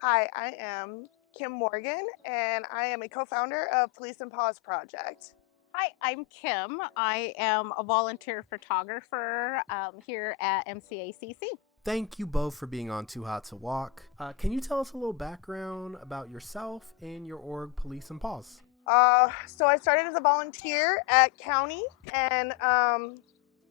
Hi, I am Kim Morgan, and I am a co-founder of Police and Paws Project. Hi, I'm Kim. I am a volunteer photographer here at MCACC. Thank you both for being on Too Hot to Walk. Can you tell us a little background about yourself and your org, Police and Paws? So I started as a volunteer at county, and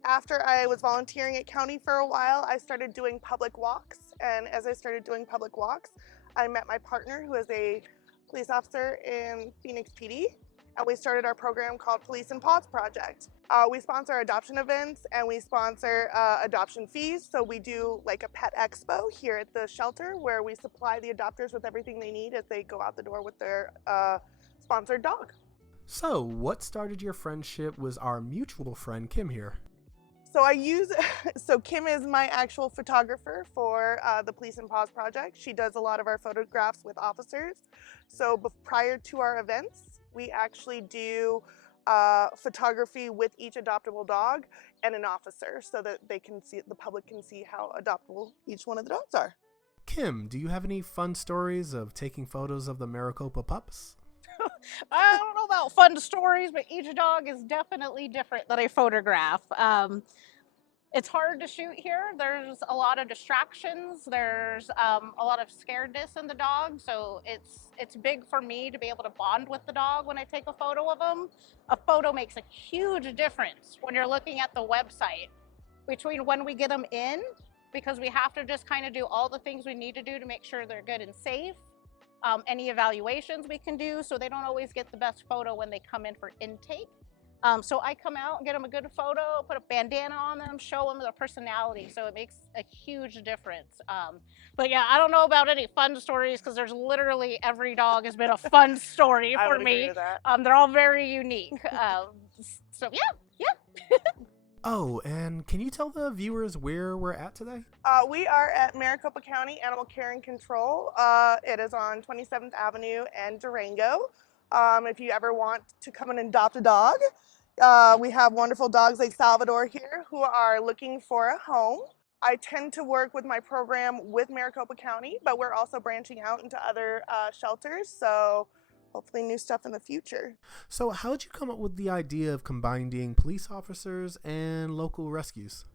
after I was volunteering at county for a while, I started doing public walks. And as I started doing public walks, I met my partner, who is a police officer in Phoenix PD, and we started our program called Police and Paws Project. We sponsor adoption events and we sponsor adoption fees. So we do like a pet expo here at the shelter where we supply the adopters with everything they need as they go out the door with their sponsored dog. So, what started your friendship was our mutual friend Kim here. So Kim is my actual photographer for the Police and Paws Project. She does a lot of our photographs with officers. So prior to our events, we actually do photography with each adoptable dog and an officer so that the public can see how adoptable each one of the dogs are. Kim, do you have any fun stories of taking photos of the Maricopa pups? I don't know about fun stories, but each dog is definitely different that I photograph. It's hard to shoot here. There's a lot of distractions. There's a lot of scaredness in the dog, so it's big for me to be able to bond with the dog when I take a photo of them. A photo makes a huge difference when you're looking at the website between when we get them in, because we have to just kind of do all the things we need to do to make sure they're good and safe. Any evaluations we can do, so they don't always get the best photo when they come in for intake. So I come out and get them a good photo, put a bandana on them, show them their personality, so it makes a huge difference. But yeah, I don't know about any fun stories because there's literally every dog has been a fun story I for would agree me. with that. They're all very unique. So yeah. Oh, and can you tell the viewers where we're at today? We are at Maricopa County Animal Care and Control. It is on 27th Avenue and Durango. If you ever want to come and adopt a dog, we have wonderful dogs like Salvador here who are looking for a home. I tend to work with my program with Maricopa County, but we're also branching out into other shelters, so hopefully new stuff in the future. So, how'd you come up with the idea of combining police officers and local rescues?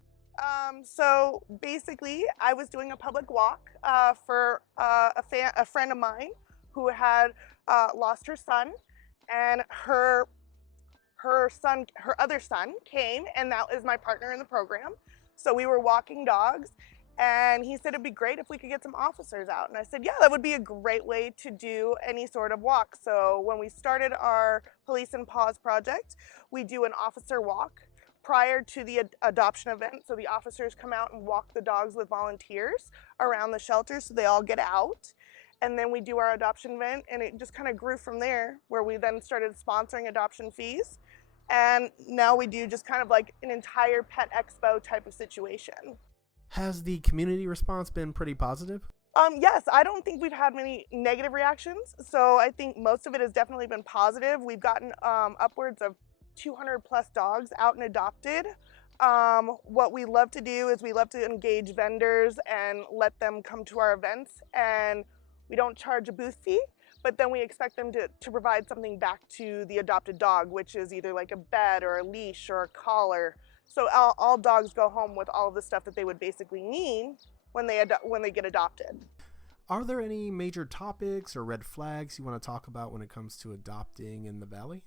So basically, I was doing a public walk for a friend of mine who had lost her son, and her other son came, and that is my partner in the program. So we were walking dogs, and he said it'd be great if we could get some officers out. And I said, yeah, that would be a great way to do any sort of walk. So when we started our Police and Paws project, we do an officer walk prior to the adoption event. So the officers come out and walk the dogs with volunteers around the shelter so they all get out. And then we do our adoption event, and it just kind of grew from there, where we then started sponsoring adoption fees. And now we do just kind of like an entire pet expo type of situation. Has the community response been pretty positive? Yes, I don't think we've had many negative reactions. So I think most of it has definitely been positive. We've gotten upwards of 200 plus dogs out and adopted. What we love to do is we love to engage vendors and let them come to our events, and we don't charge a booth fee, but then we expect them to provide something back to the adopted dog, which is either like a bed or a leash or a collar. So all dogs go home with all of the stuff that they would basically need when they get adopted. Are there any major topics or red flags you want to talk about when it comes to adopting in the Valley?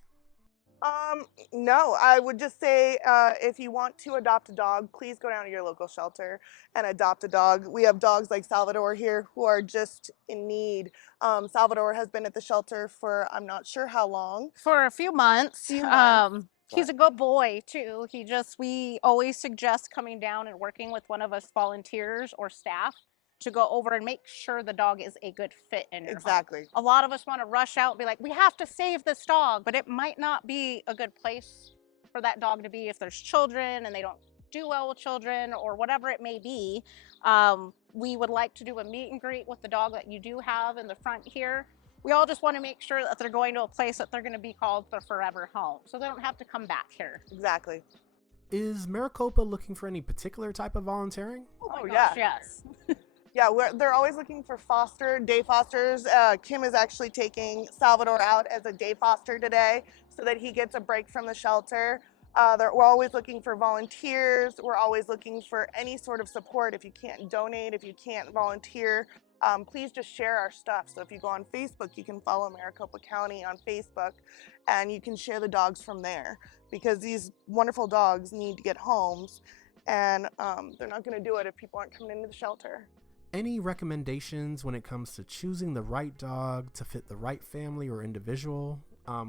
No, I would just say if you want to adopt a dog, please go down to your local shelter and adopt a dog. We have dogs like Salvador here who are just in need. Salvador has been at the shelter for I'm not sure how long. For a few months. Few months. He's a good boy too. We always suggest coming down and working with one of us volunteers or staff to go over and make sure the dog is a good fit in your home. Exactly. A lot of us want to rush out and be like, we have to save this dog, but it might not be a good place for that dog to be if there's children and they don't do well with children or whatever it may be. We would like to do a meet and greet with the dog that you do have in the front here. We all just want to make sure that they're going to a place that they're going to be called their forever home, so they don't have to come back here. Exactly. Is Maricopa looking for any particular type of volunteering? Oh my yeah. gosh, yes. Yeah, they're always looking for day fosters. Kim is actually taking Salvador out as a day foster today so that he gets a break from the shelter. We're always looking for volunteers. We're always looking for any sort of support. If you can't donate, if you can't volunteer, please just share our stuff. So if you go on Facebook, you can follow Maricopa County on Facebook and you can share the dogs from there, because these wonderful dogs need to get homes, and they're not going to do it if people aren't coming into the shelter. Any recommendations when it comes to choosing the right dog to fit the right family or individual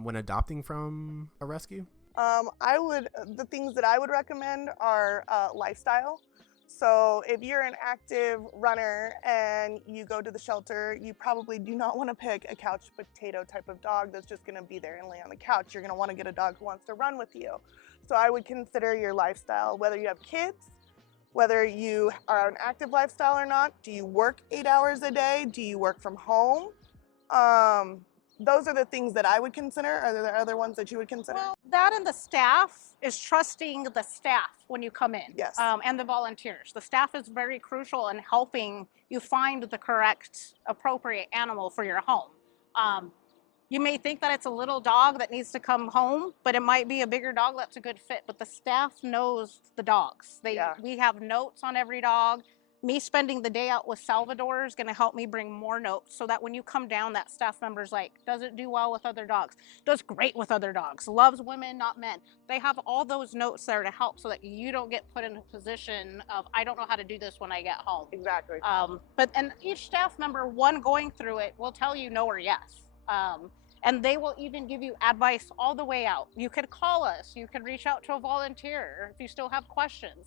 when adopting from a rescue? The things that I would recommend are lifestyle. So if you're an active runner and you go to the shelter, you probably do not want to pick a couch potato type of dog that's just going to be there and lay on the couch. You're going to want to get a dog who wants to run with you. So I would consider your lifestyle, whether you have kids, whether you are an active lifestyle or not. Do you work 8 hours a day? Do you work from home? Those are the things that I would consider. Are there other ones that you would consider? Well, that and the staff is trusting the staff when you come in. Yes. And the volunteers. The staff is very crucial in helping you find the correct, appropriate animal for your home. You may think that it's a little dog that needs to come home, but it might be a bigger dog that's a good fit. But the staff knows the dogs. We have notes on every dog. Me spending the day out with Salvador is going to help me bring more notes so that when you come down, that staff member's like, does it do well with other dogs? Does great with other dogs. Loves women, not men. They have all those notes there to help so that you don't get put in a position of, I don't know how to do this when I get home. Exactly. And each staff member, one going through it, will tell you no or yes. And they will even give you advice all the way out. You could call us. You can reach out to a volunteer if you still have questions.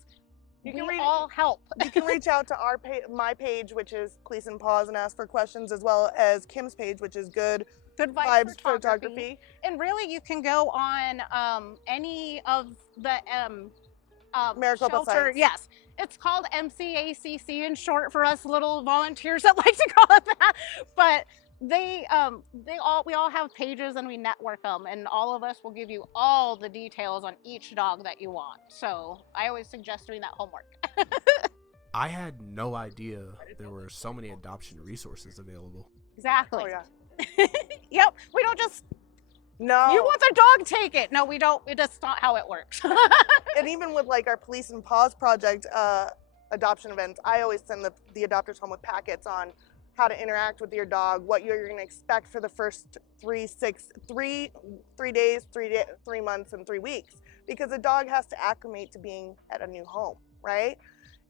We all help. You can reach out to my page, which is Police and Paws, and ask for questions, as well as Kim's page, which is Good Vibes Photography. And really, you can go on any of the Maricopa shelter. sites. Yes, it's called MCACC in short for us little volunteers that like to call it that. But we all have pages and we network them, and all of us will give you all the details on each dog that you want. So I always suggest doing that homework. I had no idea there were so many adoption resources available. Exactly. Oh yeah. Yep. We don't just. No. You want the dog, take it. No, we don't. That's not how it works. And even with like our Police and Paws Project adoption events, I always send the adopters home with packets on how to interact with your dog, what you're going to expect for the first 3 days, 3 months, and 3 weeks, because a dog has to acclimate to being at a new home, right?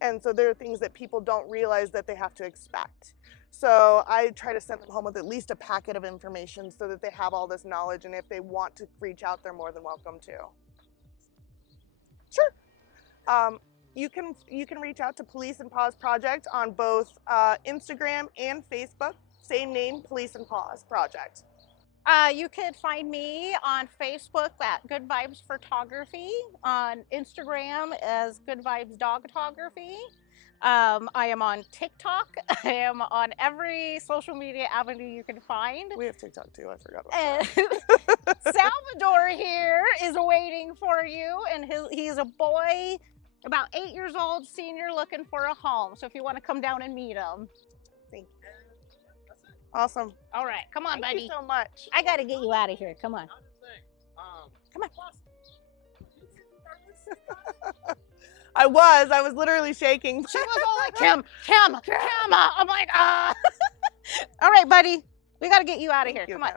And so there are things that people don't realize that they have to expect. So I try to send them home with at least a packet of information so that they have all this knowledge, and if they want to reach out, they're more than welcome to. Sure. You can reach out to Police and Paws Project on both Instagram and Facebook. Same name, Police and Paws Project. You could find me on Facebook at Good Vibes Photography, on Instagram as Good Vibes Dogtography. I am on TikTok. I am on every social media avenue you can find. We have TikTok too, I forgot about that. Salvador here is waiting for you, and he's a boy, about 8 years old, senior, looking for a home. So if you want to come down and meet him. Thank you. Awesome. All right, come on, buddy. Thank you so much. I got to get you out of here. Come on. Come on. I was literally shaking. She was all like, Kim. I'm like, ah. All right, buddy. We got to get you out of here. Come on.